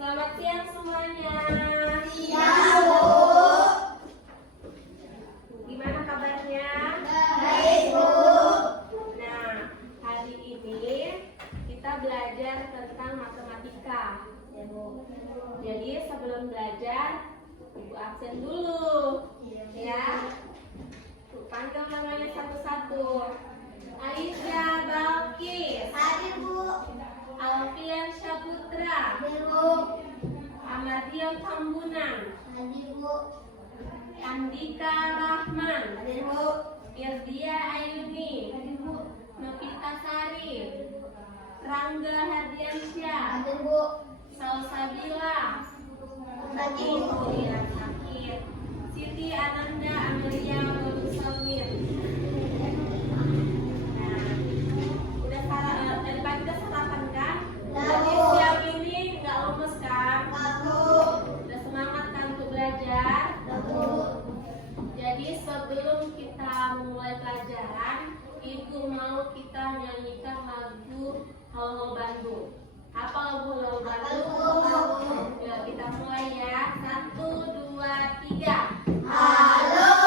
Selamat siang semuanya. Siang, Bu. Gimana kabarnya? Baik, Bu. Nah, hari ini kita belajar tentang matematika, ya Bu. Jadi sebelum belajar, Ibu absen dulu, ya. Tuh, panggil namanya satu-satu. Aisyah Balkis, Hadir, Bu. Alfian Syaputra, Hadir, Bu. Amardion Tambunan, Hadir, Bu. Andika Rahman, Hadir, Bu. Irdia Ayuni, Hadir, Bu. Novita Sari, Rangga Hardiansyah, Hadir, Bu. Salsabila, Hadir, Bu. Sakit, Siti Ananda Amelia Lulusamir. Nah, dari pagi udah sarapan kan? Jadi siang ini nggak lemes kan? Udah semangat kan untuk belajar? Jadi sebelum kita mulai pelajaran, Ibu mau kita nyanyikan lagu Halo Bandung. Apa lagu Halo Bandung? Ya, kita mulai ya. 1, 2, 3. Halo,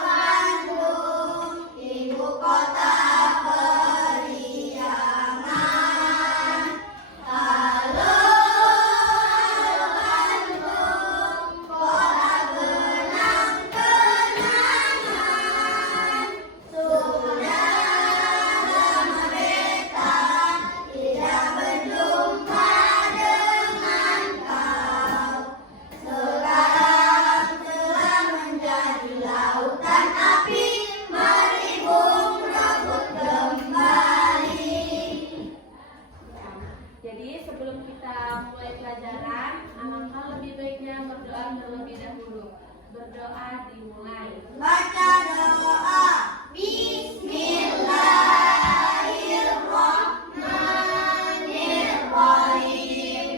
Bandung, ibu kota periangan. Halo, Bandung, kota kenang-kenangan. Sudah lama beta tidak berjumpa dengan kau. Sekarang telah menjadi lautan api, meribung rebut kembali. Jadi sebelum kita mulai pelajaran, alangkah lebih baiknya berdoa terlebih dahulu. Berdoa dimulai. Baca doa. Bismillahirrahmanirrahim.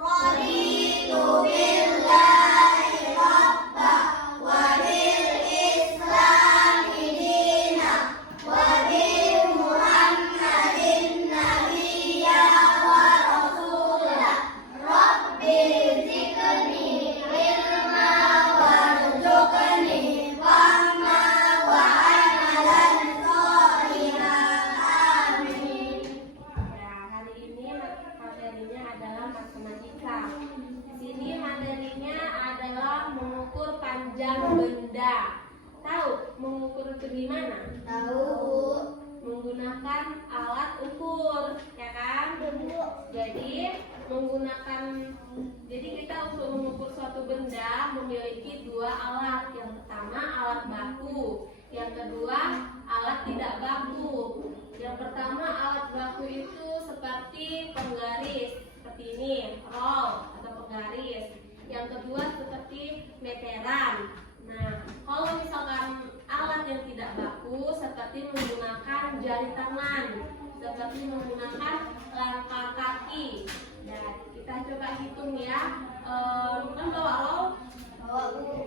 Raditu billahi rabba wa bil islami dina wa bi Muhammadin nabiyya wa rasula. Rabbi zidni ilma warzuqni fahma wa amalan sholihan. Amin. Ya, hari ini materinya adalah matematika. Di sini materinya adalah mengukur panjang benda. Tahu mengukur itu gimana? Tahu. Menggunakan alat ukur, ya kan? Jadi kita untuk mengukur suatu benda memiliki dua alat. Yang pertama alat baku, yang kedua alat tidak baku. Yang pertama alat baku itu seperti penggaris, seperti ini, roll atau penggaris. Yang kedua seperti meteran. Nah, kalau misalkan alat yang tidak baku seperti menggunakan jari tangan, seperti menggunakan langkah kaki. Nah, kita coba hitung ya. Kan bawa roll? Bawa, Bu.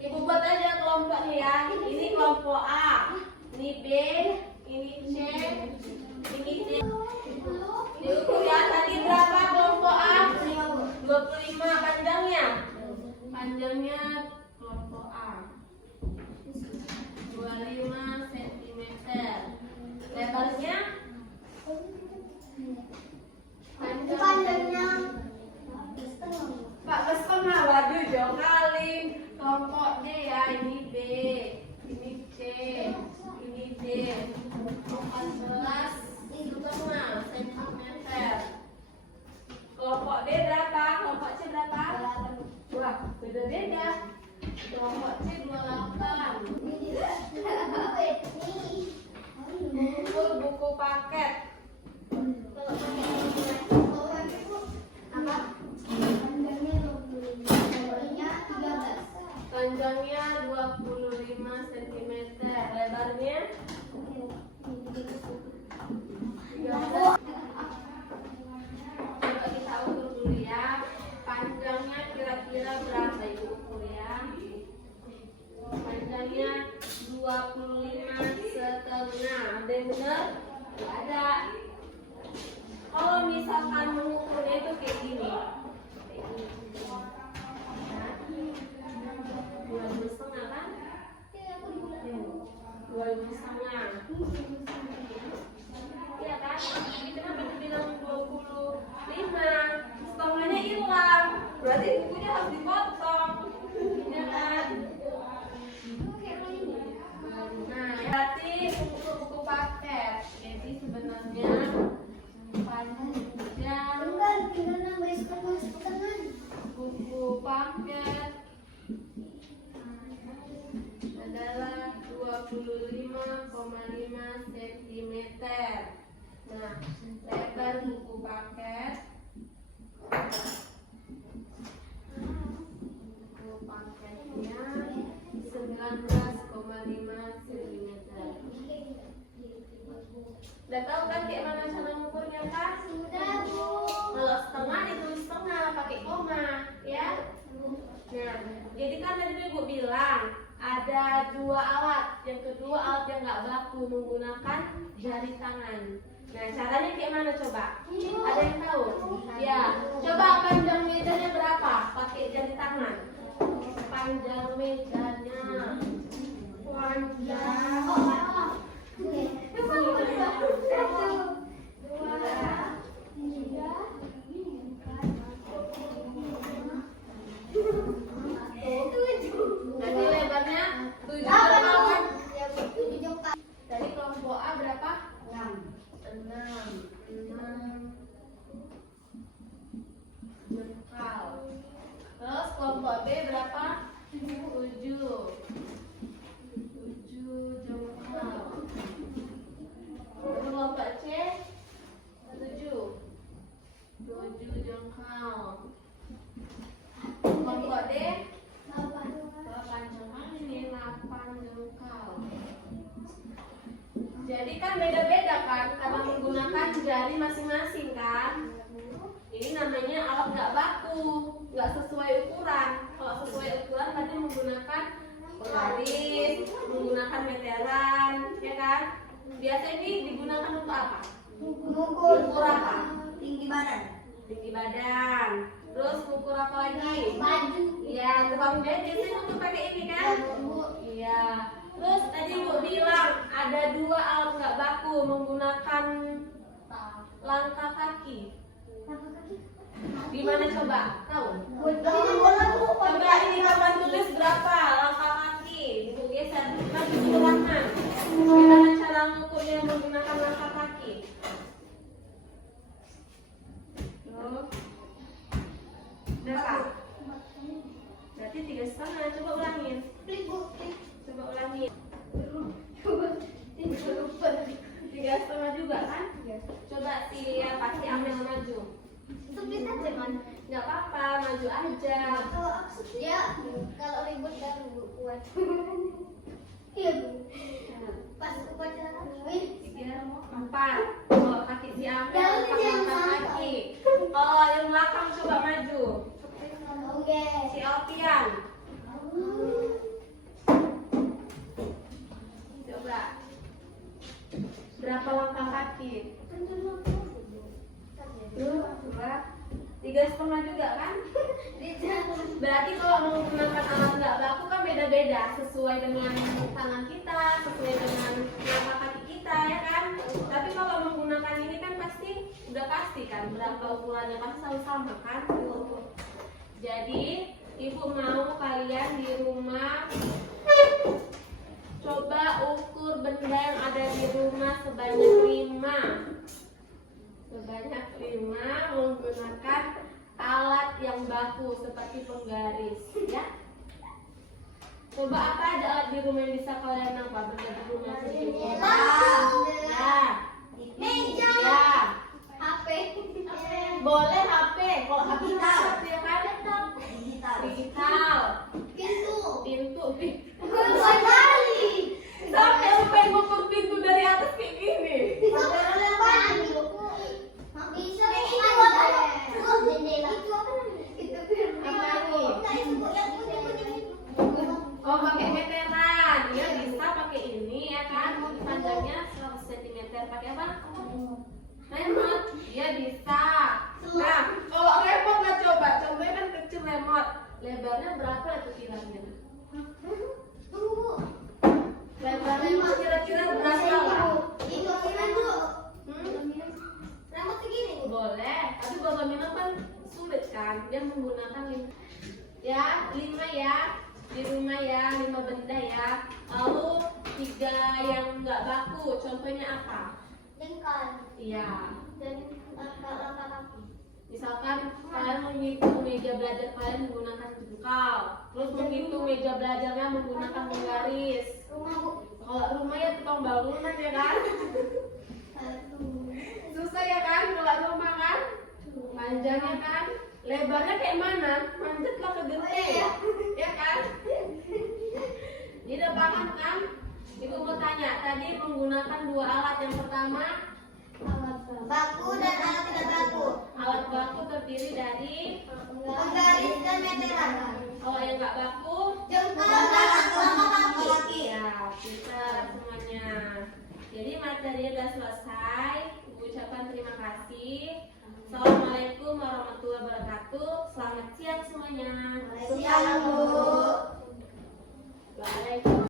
Ibu buat aja kelompoknya ya. Ini kelompok A, ini B, ini C, ini D. Diukur ya, tadi berapa kelompok A? 25 panjangnya. Panjangnya kelompok A 25 cm. Lebarnya Panjangnya 14,5. Waduh, jauh kali. Kelompok D ya, ini B, ini C, ini D. 14,5 cm. Kelompok D berapa? Kelompok C berapa? Wah, beda-beda. Kelompok C 28. Ukur buku paket. Panjangnya 25 cm. Lebarnya 30. Coba kita ukur dulu ya. Panjangnya misalkan mengukurnya itu kayak gini. Dua ribu setengah kan? 2.500. Iya kan? Ini kenapa dibilang 25? Setengahnya hilang. Berarti bukunya harus dipotong. Ya kan? Nah, berarti buku paket. Jadi sebenarnya panjang buku paket adalah 25,5 cm. Nah, lebar buku paket paketnya 19,5 cm. Udah tahu kan kayak mana cara mengukurnya kan? Kalau setengah ditulis setengah pakai koma, ya. Nah, jadi kan tadi Ibu bilang ada dua alat. Yang kedua alat yang nggak baku menggunakan jari tangan. Nah, caranya kayak mana coba? Ada yang tahu? Ya, coba panjang mejanya berapa? Pakai jari tangan. Panjang mejanya. Nanti lebarnya 7 jengkal. Dari kelompok A berapa? 6 jengkal. Terus kelompok B berapa? 7 jengkal. Lalu kelompok C 7 jengkal. Kelompok D 8 jengkal. Ini 8 jengkal. Jadi kan beda-beda kan karena menggunakan jari masing-masing kan. Ini namanya alat nggak baku, nggak sesuai ukuran. Kalau sesuai ukuran berarti menggunakan penggaris, menggunakan meteran, ya kan? Biasa ini digunakan untuk apa? Ukur apa? Tinggi badan. Tinggi badan. Terus ukur apa lagi? Baju. Iya, tukang jahit biasanya untuk pakai ini kan? Iya. Terus tadi Ibu bilang ada dua alat nggak baku menggunakan langkah kaki. Gimana coba? Tahu? Coba ini kapan tulis berapa langkah kaki? Ibu geser. Lagi tangan. Gimana cara mengukurnya menggunakan langkah kaki? Tuh. Berapa? Berarti 3,5. Coba ulangin. Coba ulangin. 3,5 juga kan? Coba pasti ambil maju. Nggak apa-apa, maju aja. Kalau ribut dan kuat. Iya Bu. Pas upacara 4. Kalau kaki diambil, langkah kaki. Oh, yang belakang coba maju. Oke. Si Alfian. Coba. Berapa langkah kaki? Tuh, coba. 3,5 juga kan? Berarti kalau menggunakan alat nggak baku kan beda-beda sesuai dengan tangan kita, sesuai dengan langkah kaki kita, ya kan? Tapi kalau menggunakan ini kan pasti udah pasti kan berapa ukurannya, pasti selalu sama kan? Jadi Ibu mau kalian di rumah coba ukur benda yang ada di rumah sebanyak 5 menggunakan alat yang baku seperti penggaris, ya. Coba apa aja alat di rumah yang bisa kalian apa? Benda di rumah ya. Meja. Ya. HP. Boleh HP. Kalau HP Digital. ya kan? Digital. Pintu. Sampai lupa ngukur pintu dari atas kayak gini. Oh, pakai meteran. Ya bisa pakai ini ya kan. Panjangnya 100 cm. Pakai apa? Remote. Ya bisa. Cepat. Lebarnya berapa itu kira-kira? Tunggu. Lebarnya itu kira-kira berapa lah? Itu kira tuh. Rambut segini. Boleh, tapi Bapak Minang kan sulit kan, dia menggunakan ya 5 ya di rumah ya, 5 benda ya. Lalu 3 yang nggak baku, contohnya apa? Jengkal. Iya. Dan langkah kaki. Misalkan kalian menghitung meja belajar kalian menggunakan jengkal, terus menghitung meja belajarnya menggunakan menggaris. Rumah bu. Kalau rumah ya tukang bangunan ya kan? Susah ya kan kalau rumah kan? Panjangnya kan? Lebarnya kayak mana? Manjatlah ke gede ya kan? Jadi udah paham kan? Ibu mau tanya, tadi menggunakan 2 alat. Yang pertama Baku dan alat tidak baku. alat baku terdiri dari Penggaris dan meteran. kalau yang nggak baku Jengkal dan langkah kaki. ya kita semuanya. Jadi materinya udah selesai. Ibu ucapkan terima kasih. Assalamualaikum warahmatullahi wabarakatuh. Selamat siang semuanya. Siang bu.